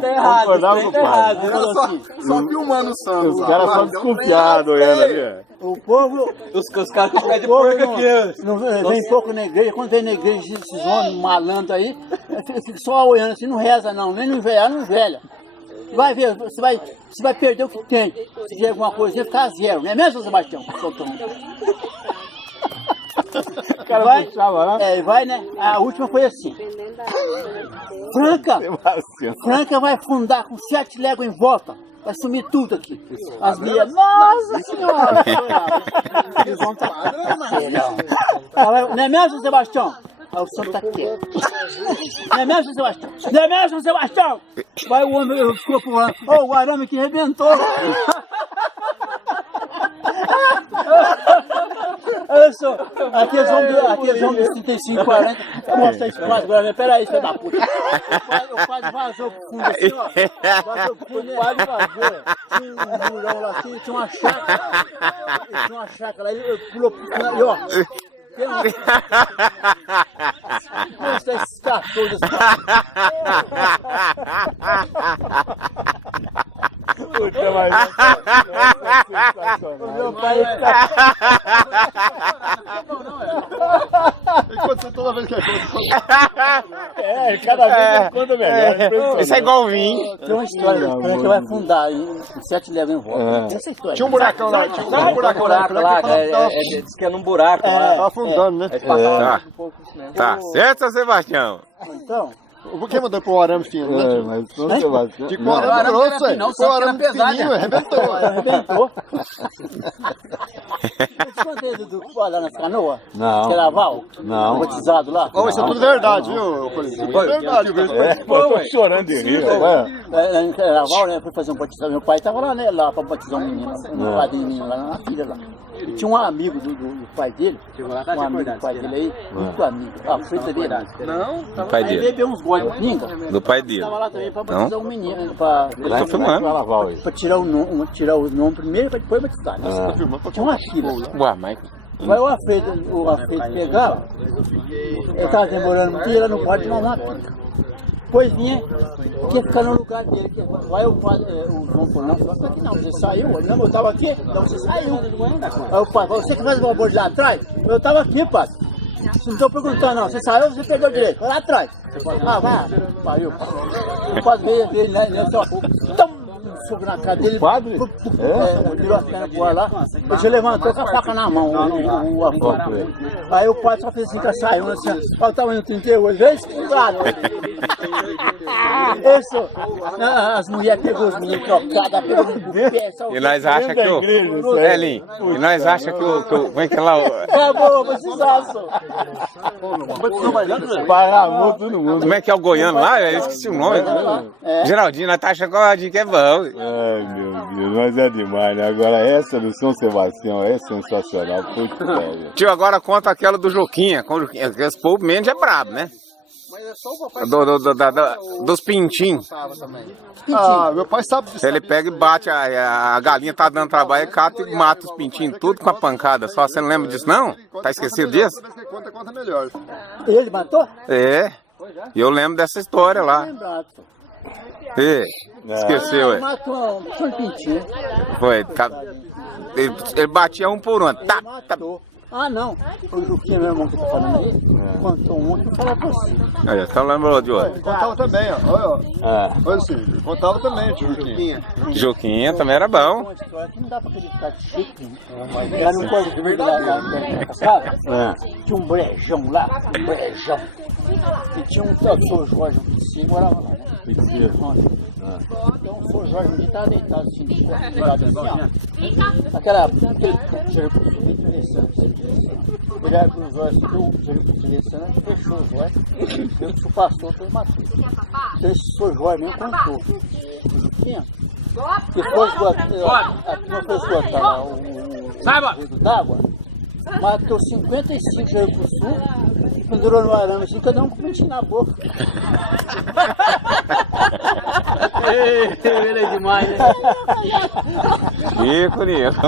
Tá errado, concordava com o padre. Só filmando o Santos. Os caras são desconfiados olhando ali. O povo... Os caras que pedem porco aqui. Não vem pouco na igreja. Quando vem na igreja, esses homens malandros aí, fica só olhando assim, não reza não. Nem no envelhar, não envelha. Vai ver, você vai perder o que tem. Se tiver alguma coisa, vai ficar zero. Não é mesmo, Sebastião? O cara vai, puxava lá. Vai, né? A última foi assim. Franca vai fundar com 7 léguas em volta. Vai sumir tudo aqui. As minhas. Nossa Senhora! Eles vão estar. Não é mesmo, Sebastião? Aí o santo tá quieto. Não é mesmo, Sebastião? Não é mesmo, Sebastião? Vai o homem ficou falando. Ô, o arame que rebentou. Olha só, aqueles homens de 35, 40, mostra isso quase agora, peraí, filho da puta. O quase vazou pro fundo assim, ó. Vazou pro fundo, quase vazou. Tinha um murão lá assim, tinha uma chácara lá, ele pulou pro fundo ali, ó. Mostra esses cachorros. Puta, mas o meu pai Enquanto toda vez que é cada vez conta melhor. Isso é igual vinho. Tem uma história que vai fundar em 7 léguas em volta. Essa história. Tinha um buracão lá, tinha um buraco lá. Diz que é num buraco. Tava afundando, né? Tá certo, Sebastião? Então... Por que mandou pro arame fino, né? Mas não Sebastião. De com arame grosso, é. Não, Com arame fininho, arrebentou. Arrebentou. Eu te contei do lá nas canoas? Não. Que era Val? Não. Batizado lá? Ó, isso é tudo verdade, viu, Polizinho? É verdade, Eu tô chorando de rir. Era Val, né? Fui fazer um batizado. Meu pai tava lá, né? Lá pra batizar um menino. Um padrinho lá na filha lá. E tinha um amigo do pai dele. Um amigo do pai dele aí. Muito amigo. A frente dele. Não, Do pai Aí dele. bebeu uns goles de pinga. Do pai dele. Tava lá também pra batizar um menino. Pra tirar o nome primeiro, pra depois batizar. Tinha uma filha. Ué, mas... Vai o Alfredo pegava, ele tava demorando muito e ela não pode tomar uma pica. Pois vinha, ia ficar no lugar dele. Vai o padre, o João falou, não, você aqui não, você saiu, não, eu tava aqui, não, você saiu. Aí o padre, você que faz o favor de lá atrás? Eu tava aqui, padre. Não estou perguntando não, você saiu ou você perdeu o direito? Vai lá atrás. Ah, vai, pariu. O padre veio, né, só, soco na cara dele, tirou a perna pro ar lá, ele já levantou com a faca na mão, o Afonso. Aí o pai só fez assim com a saiu, assim, ó, tava indo 38 vezes, claro. As mulheres pegou os meninos trocadas, pegou os pés. E nós achamos que o... Elinho, e nós achamos que o... Como é que é lá? Acabou, precisaço. Parramou todo mundo. Como é que é o goiano lá? Eu esqueci o nome. Geraldinho, nós tá achando que o Geraldinho que é bom. Ai, meu Deus, mas é demais, né? Agora essa do São Sebastião é sensacional. Puta que Tio, agora conta aquela do Juquinha. Esse povo menos é brabo, né? Dos pintinhos. Ah, meu pai sabe disso. Ele pega e bate, a galinha tá dando trabalho, ele cata e mata os pintinhos, tudo com a pancada. Só você não lembra disso, não? Tá esquecido disso? Conta melhor. Ele matou? É. E eu lembro dessa história lá. Esqueceu, Ele matou um pintinho. Foi. Ele batia um por um. Tá. Ah, não. O Juquinha, meu irmão que tá falando aí, contou um que eu falava pra você. Aí, você lembrou de outro? Contava também, ó. Olha assim, contava também, Juquinha. Juquinha também era bom. Uma história que não dá pra acreditar de jeito nenhum. Era no Corpo de Verdade lá na casa. Tinha um brejão lá, E tinha um tal de São Jorge, um piscina, morava lá, né? Então o São Jorge um dia estava deitado assim, deitado assim, ó. Aquele cheiro muito interessante. Ele abriu os olhos, o cheiro interessante, fechou os olhos, viu que o pastor foi matou. Então esse São Jorge mesmo contou. O Juquinha, depois não foi esgotar o dedo d'água, matou 55 cheiros pro sul, pendurou no arame assim, cada um com um pintinho na boca. Ele é demais. demais, né? Que curioso.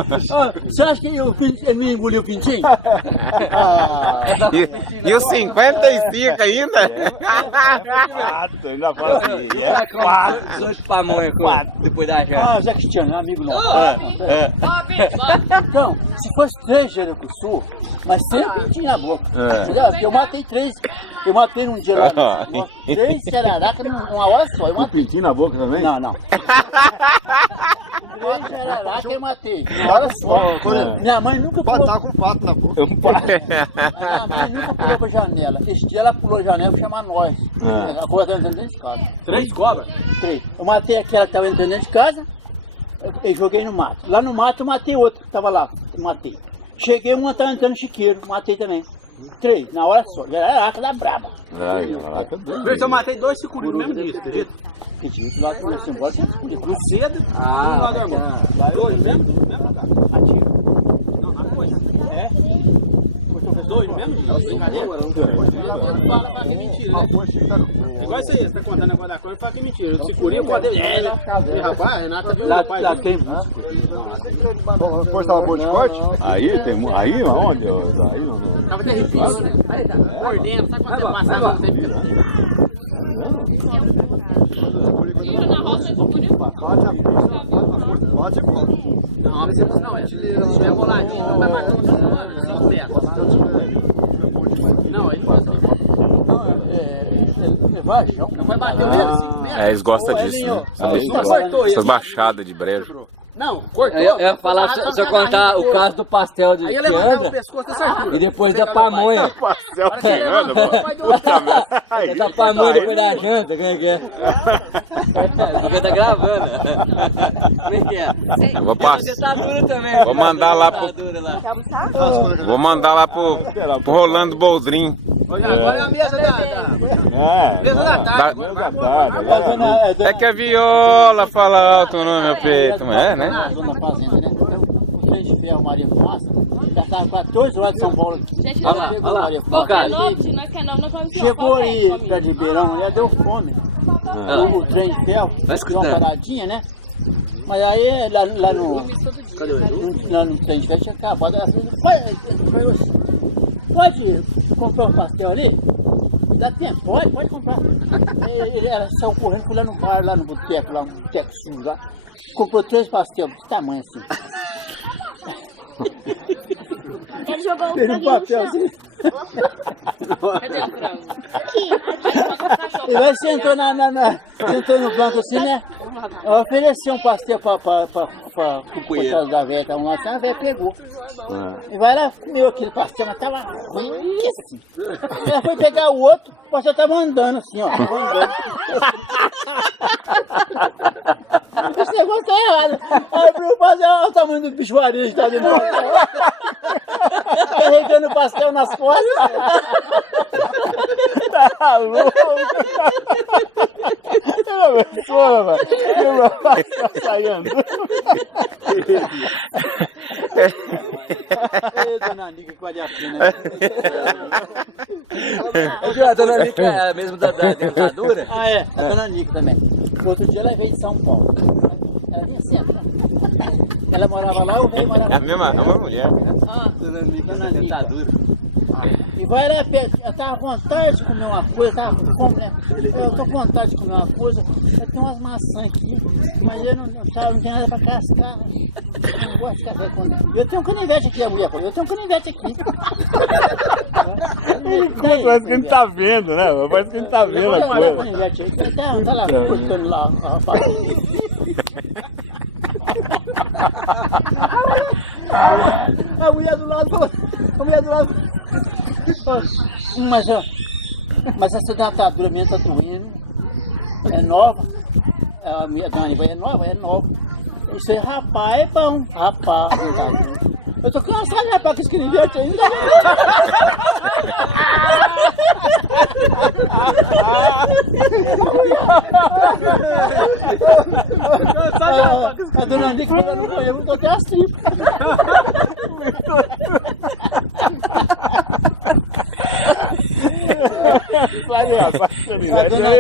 Você acha que ele me engoliu o pintinho? E os 55 ainda? Ainda fala assim, é 4. Dois pamonha depois da janta. Ah, Zé Cristiano, amigo nosso. Então, se fosse 3 Jericoacoara, mas sem pintinho na boca. Entendeu? Porque eu matei 3. Eu matei num dia lá. 3 jararacas numa hora só. Eu matei. Pintinho na boca também? Não, não. 3 jararacas eu matei. Numa hora só. Minha mãe nunca pulou. Tá com um pato na boca. Minha mãe nunca pulou pra janela. Esse dia ela pulou a janela pra chamar nós. A cobra estava entrando dentro de casa. 3 cobras? 3. Eu matei aquela que estava entrando dentro de casa. Eu joguei no mato. Lá no mato eu matei outra que estava lá. Eu matei. Cheguei, uma estava entrando no chiqueiro. Matei também. 3, na hora só. Jararaca da braba. Eu matei 2 sucuri no mesmo dia, acredita? Acredito, lá que você embora, você escolheu. Cruz cedo. Ah, lá da 2 mesmo? Atira. Não, na coisa. É? 2 no mesmo dia? Fala que é mentira, né? Igual isso aí, você tá contando negócio da coisa, fala que é mentira. O sucuri pode... Rapaz, a Renata viu o pai. Lá tem. Depois tava boa de corte? Aí tem. Aí onde? Aí não. Tava até arrepio, né? Aí tá. Mordendo, sabe quando você passava? Tira na roça de bonito. Bate e bola. Não, mas não, é. Se tiver boladinho, não vai matando o seu certo. Não, aí não pode. É vajão. Não vai bater o mesmo 5 metros. É, eles gostam disso, né? Essas baixadas de brejo. Não, cortou. Eu ia falar, se eu contar o caso do pastel de Aí eu levantava o Tiandra pescoço dessa altura. e depois da pamonha. Pastel chegando, pô. Da pamonha depois da janta, quem é que é? Porque tá gravando. Como é que é? Eu vou passar. Você tá duro também. Vou mandar lá pro. Vou mandar lá pro Rolando Boldrin. Olha a mesa da mesa da tarde. É que a viola fala alto no meu peito, não é, né? Na fazenda, né? O trem de ferro Maria Fumaça já estava 14 horas de São Paulo aqui. Gente, Olha lá, olha lá. Bom, que é novo, se não é que é novo, não vamos Chegou aí pra Ribeirão, já deu fome. O trem de ferro, Vai deu uma escutando. paradinha, né? Mas aí lá no trem de ferro tinha acabado. Ela falou assim, pode comprar um pastel ali? Dá tempo, pode comprar. Ela saiu correndo, foi lá no bar, lá no boteco, lá no boteco sujo lá. Comprou 3 pastel desse tamanho assim. Ele jogou um Fez um papel assim. Cadê o frango? E vai sentou sentou no banco assim, né? Ofereceu um pastel pra coitado da velha, tava lá, a velha pegou. E vai lá, comeu aquele pastel, mas tava ruim assim. Ela foi pegar o outro, o pastel tava andando assim, ó. Tava andando. Esse negócio tá errado. Aí pro pastel, olha o tamanho do bicho varejo, tá de novo. Carregando o pastel nas costas. Tá louco. Ela pessoa, velho. Tá saindo. Ei, dona Nica, que vale a pena. A dona Nica é a mesma da dentadura? Ah, é, a dona Nica também. Outro dia ela veio de São Paulo. Ela vinha sempre. Ela morava lá, o rei morava É a mesma mulher. Dona Nica é dentadura. E vai lá, eu tava com vontade de comer uma coisa, tava com fome, né? Eu tô com vontade de comer uma coisa, eu tenho umas maçãs aqui, mas eu não tenho nada pra cascar. Eu não gosto de café com... Eu tenho um canivete aqui, a mulher falou, eu tenho um canivete aqui. Parece que a gente tá vendo, né? Parece que a gente tá vendo a Olha o coisa. canivete aí, tá lá cortando lá a rapaz. A mulher do lado falou, mas essa dentadura minha tá doendo, é nova, a minha dona é nova. Isso aí, rapaz, é bom, rapaz, dentadura. Eu tô cansado, rapaz, com esse canivete ainda. A dona Nica foi lá no banheiro, eu tô até as tripas.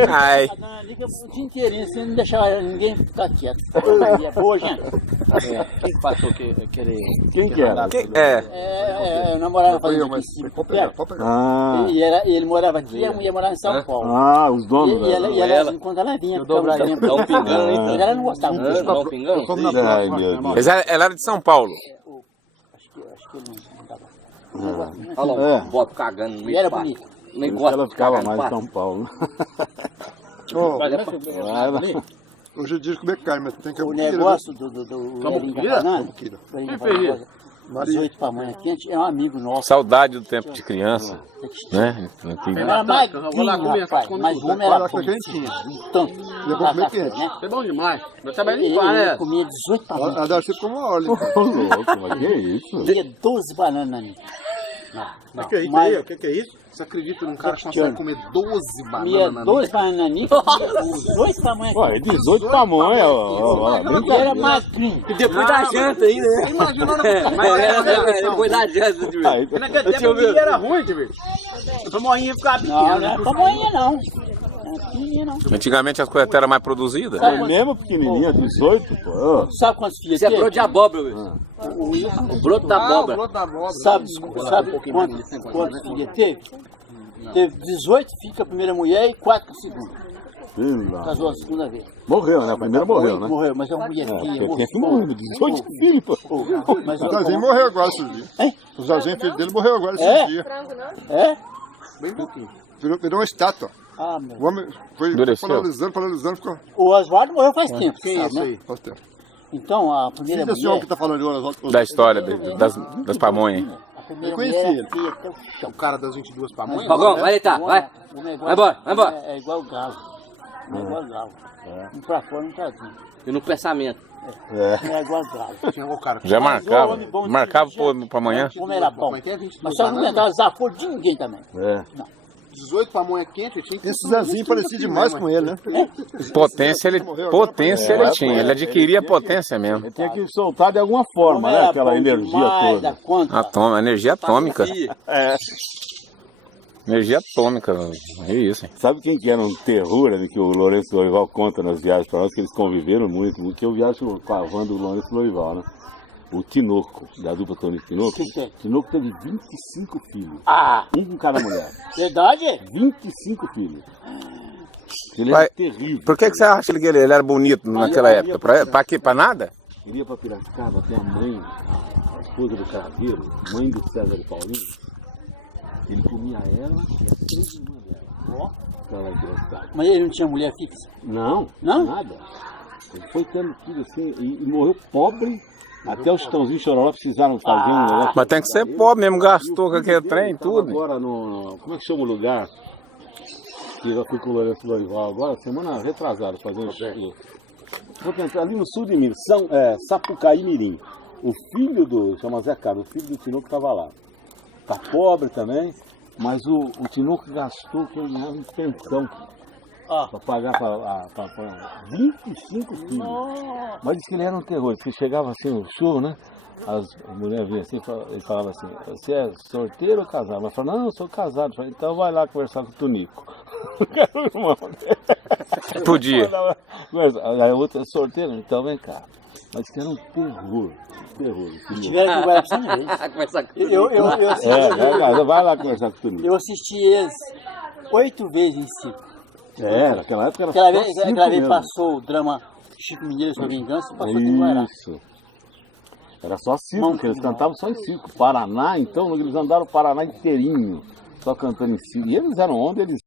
Ai. A dona fica o dia inteirinho sem não deixar ninguém ficar quieto. E é boa, gente. Quem que passou aquele... Quem que era? Eu namorava fazendo aqui em cima, Ah, e ele morava aqui e a mulher morava em São Paulo. os donos. E ela, quando ela vinha pro Brasil, Dá um pingão, hein? mas ela não gostava muito. Dá um pingão? Ai, meu Deus. Mas ela era de São Paulo. Acho que ele não dava. Olha lá, um boto cagando no E meio era do parque. bonito. Nem Ela gosta de ficava cagar no mais em parque. São Paulo. Hoje em dia comer carne, mas tem que O negócio do Elinho tá falando, Quem Elinho 18 para amanhã quente, é um amigo nosso. Saudade do tempo de criança, né? Era magrinho, rapaz, mas o homem era bom. Tanto. comer quente. Né? É bom demais. Mas também Ele limpar, né? comia 18 para amanhã. A Darcy como uma hora. Ô, louco, mas que isso? Tinha 12 bananas na minha. O que é isso aí? O que é isso? Você acredita num cara que consegue comer 12 Comia bananas? 12 bananas na minha, comia 18 para amanhã. Pô, é 18 pamonha, ó. Ele era magrinho. E depois da janta aí, né? Imagina Depois da janta, tio. Aí, naquele tempo o milho era ruim, tio. A pamonhinha ficava Não, não pequena. era pamonha não. Não era pequenininha não. Antigamente as coisas eram mais produzidas. é mesmo pequenininha, 18, pô. Sabe quantos filhos Isso é teve? broto de abóbora, velho. O broto da abóbora. Sabe quantos filhos teve? Teve 18 filhos com a primeira mulher e 4 com a segunda. Casou a segunda vez. Morreu, né? A primeira morreu, né? Morreu, mas é uma mulher Porque feia. tinha que morrer, 18 filhos, pô. Mas O Zazinho morreu agora esses dias. Hein? O Zazinho, filho dele, morreu agora É? esses dias. É? Virou uma estátua. Ah, meu. O homem foi Endureceu. paralisando, ficou. O Oswaldo morreu faz tempo, Quem é sabe, isso né? aí? Faz tempo. Então, a primeira Esse homem mulher... que tá falando agora. Da história das pamonhas. A primeira Eu conheci mulher ele. era feia até o chão. O cara das 22 pamonhas? Fogão, vai deitar, vai. O negócio Vai embora, vai embora. É igual o galo. É igual o galo. Um pra fora, um pra dentro. E no pensamento. É igual o galo. Tinha o cara. Já Mas o marcava. homem bom de Marcava inteligente, pra amanhã. O homem era bom. Mas tem 22 Mas só não bananas? aguentava desaforo de ninguém também. É. 18 pamonha quente, tinha que... Esse Zazinho parecia demais com ele, né? Potência ele tinha. Ele adquiria potência mesmo. Ele tinha que soltar de alguma forma, né? Aquela energia toda. Energia atômica. Energia atômica. É isso. Sabe quem que era um terror, né, que o Lourenço Lorival conta nas viagens para nós, que eles conviveram muito, porque eu viajo com a van do Lourenço Lorival, né? O Tinoco, da dupla Tony Tinoco. Que é? Tinoco teve 25 filhos. Ah, Um com cada mulher. verdade? 25 filhos. Ele Vai. era terrível. Por que você acha que ele era bonito naquela época? Pra quê? Pra nada? Ele ia pra Piracicaba, tem a mãe, a esposa do Craveiro, mãe do César e Paulinho. Ele comia ela e as 3 irmãs dela. Ó, pra lá em Piracicaba. Mas ele não tinha mulher fixa? Não, Não? nada. Ele foi tendo tudo assim e morreu pobre. Até os Chitãozinho Chororó precisaram fazer um negócio. Mas tem que ser pobre mesmo, gastou com aquele trem, Tava tudo. Agora no. Como é que chama o lugar? Que eu já fui com o Lourenço Lorival agora, semana retrasada, fazendo isso. Vou tentar ali no sul de Minas, Sapucaí Mirim. O filho do. Chama Zé Carlos, o filho do Tinoco estava lá. Tá pobre também, mas o Tinoco gastou que ele ganhava em pensão. Para pagar para 25 filhos. Mas diz que ele era um terror, porque chegava assim o show, né? As mulheres vinham assim, ele falava assim, você é solteiro ou casado? Ela falava, não, eu sou casado. Eu falei, então vai lá conversar com o Tonico. Era o irmão dele. Podia. Aí a outra é solteira, então vem cá. Mas que era um terror. Tiveram que guardar pra eles. Vai lá conversar com o Tonico. Eu assisti eles 8 vezes em 5. Naquela época era Aquela vez passou o drama Chico Mineiro Sua Vingança, passou aqui em Guará. Isso. Era só circo, porque eles cantavam só em circo. Paraná, então, eles andaram o Paraná inteirinho, só cantando em circo. E eles eram onde eles